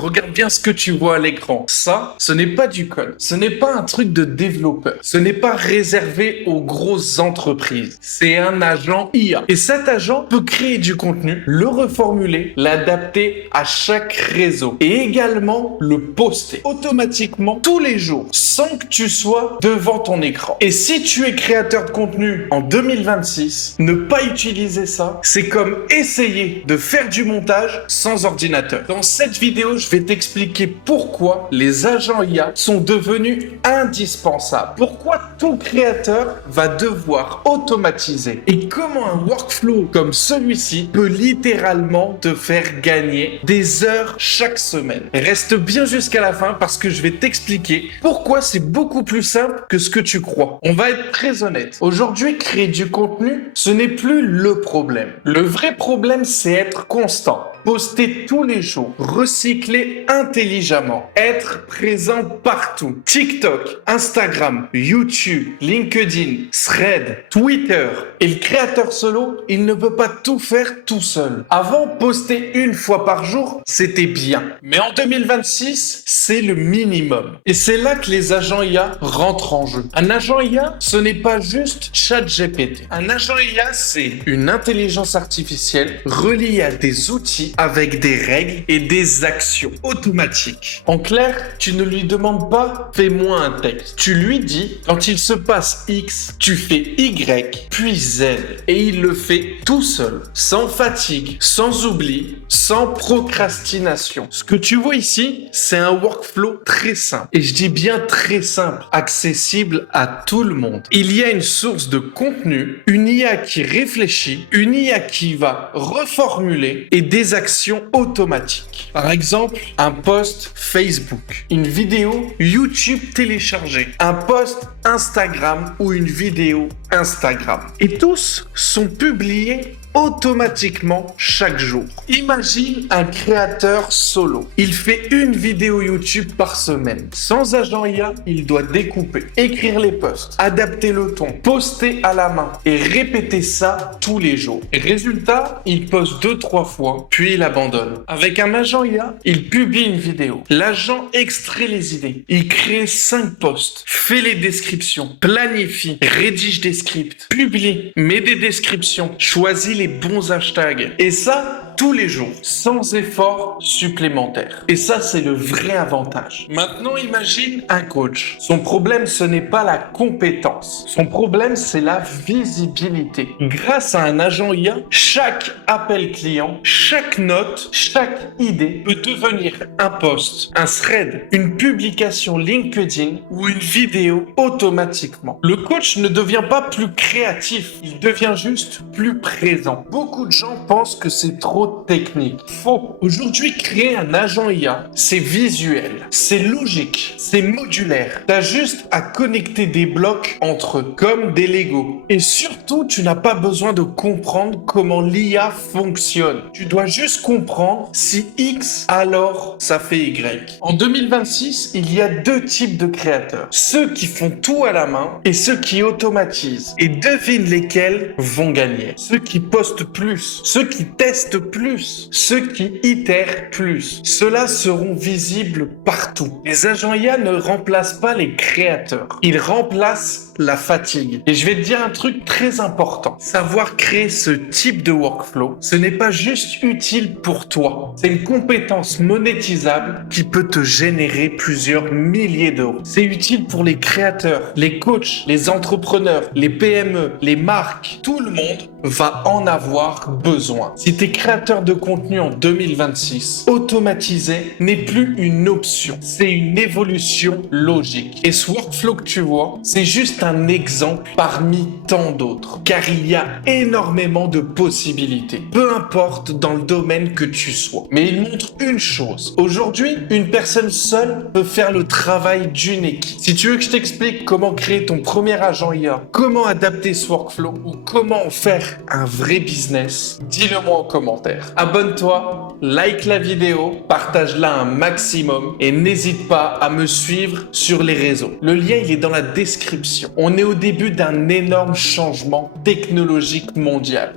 regarde bien ce que tu vois à l'écran. Ça, ce n'est pas du code. Ce n'est pas un truc de développeur. Ce n'est pas réservé aux grosses entreprises. C'est un agent IA. Et cet agent peut créer du contenu, le reformuler, l'adapter à chaque réseau et également le poster automatiquement tous les jours sans que tu sois devant ton écran. Et si tu es créateur de contenu en 2026, ne pas utiliser ça, c'est comme essayer de faire du montage sans ordinateur. Dans cette vidéo, je vais t'expliquer pourquoi les agents IA sont devenus indispensables. Pourquoi tout créateur va devoir automatiser et comment un workflow comme celui-ci peut littéralement te faire gagner des heures chaque semaine. Reste bien jusqu'à la fin parce que je vais t'expliquer pourquoi c'est beaucoup plus simple que ce que tu crois. On va être très honnête. Aujourd'hui, créer du contenu, ce n'est plus le problème. Le vrai problème, c'est être constant. Poster tous les jours, recycler intelligemment, être présent partout. TikTok, Instagram, YouTube, LinkedIn, Thread, Twitter. Et le créateur solo, il ne peut pas tout faire tout seul. Avant, poster une fois par jour, c'était bien. Mais en 2026, c'est le minimum. Et c'est là que les agents IA rentrent en jeu. Un agent IA, ce n'est pas juste ChatGPT. Un agent IA, c'est une intelligence artificielle reliée à des outils avec des règles et des actions automatiques. En clair, tu ne lui demandes pas « fais-moi un texte ». Tu lui dis « quand il se passe X, tu fais Y, puis Z ». Et il le fait tout seul, sans fatigue, sans oubli, sans procrastination. Ce que tu vois ici, c'est un workflow très simple. Et je dis bien très simple, accessible à tout le monde. Il y a une source de contenu, une IA qui réfléchit, une IA qui va reformuler et des actions automatiques. Par exemple, un post Facebook, une vidéo YouTube téléchargée, un post Instagram ou une vidéo Instagram. Et tous sont publiés automatiquement chaque jour. Imagine un créateur solo. Il fait une vidéo YouTube par semaine. Sans agent IA, il doit découper, écrire les posts, adapter le ton, poster à la main et répéter ça tous les jours. Et résultat, il poste 2-3 fois, puis il abandonne. Avec un agent IA, il publie une vidéo. L'agent extrait les idées. Il crée 5 posts, fait les descriptions, planifie, rédige des scripts, publie, met des descriptions, choisit les bons hashtags. Et ça, tous les jours, sans effort supplémentaire. Et ça, c'est le vrai avantage. Maintenant, imagine un coach. Son problème, ce n'est pas la compétence. Son problème, c'est la visibilité. Grâce à un agent IA, chaque appel client, chaque note, chaque idée peut devenir un post, un thread, une publication LinkedIn ou une vidéo automatiquement. Le coach ne devient pas plus créatif, il devient juste plus présent. Beaucoup de gens pensent que c'est trop technique. Faux. Aujourd'hui, créer un agent IA, c'est visuel, c'est logique, c'est modulaire. T'as juste à connecter des blocs entre eux, comme des Lego. Et surtout, tu n'as pas besoin de comprendre comment l'IA fonctionne. Tu dois juste comprendre si X, alors ça fait Y. En 2026, il y a 2 types de créateurs. Ceux qui font tout à la main et ceux qui automatisent. Et devine lesquels vont gagner. Ceux qui postent plus, ceux qui testent plus, ceux qui itèrent plus. Ceux-là seront visibles partout. Les agents IA ne remplacent pas les créateurs. Ils remplacent la fatigue. Et je vais te dire un truc très important. Savoir créer ce type de workflow, ce n'est pas juste utile pour toi. C'est une compétence monétisable qui peut te générer plusieurs milliers d'euros. C'est utile pour les créateurs, les coachs, les entrepreneurs, les PME, les marques. Tout le monde va en avoir besoin. Si tu es créateur de contenu en 2026, automatiser n'est plus une option. C'est une évolution logique. Et ce workflow que tu vois, c'est juste un exemple parmi tant d'autres. Car il y a énormément de possibilités. Peu importe dans le domaine que tu sois. Mais il montre une chose. Aujourd'hui, une personne seule peut faire le travail d'une équipe. Si tu veux que je t'explique comment créer ton premier agent IA, comment adapter ce workflow ou comment en faire un vrai business, dis-le moi en commentaire. Abonne-toi, like la vidéo, partage-la un maximum et n'hésite pas à me suivre sur les réseaux. Le lien, il est dans la description. On est au début d'un énorme changement technologique mondial.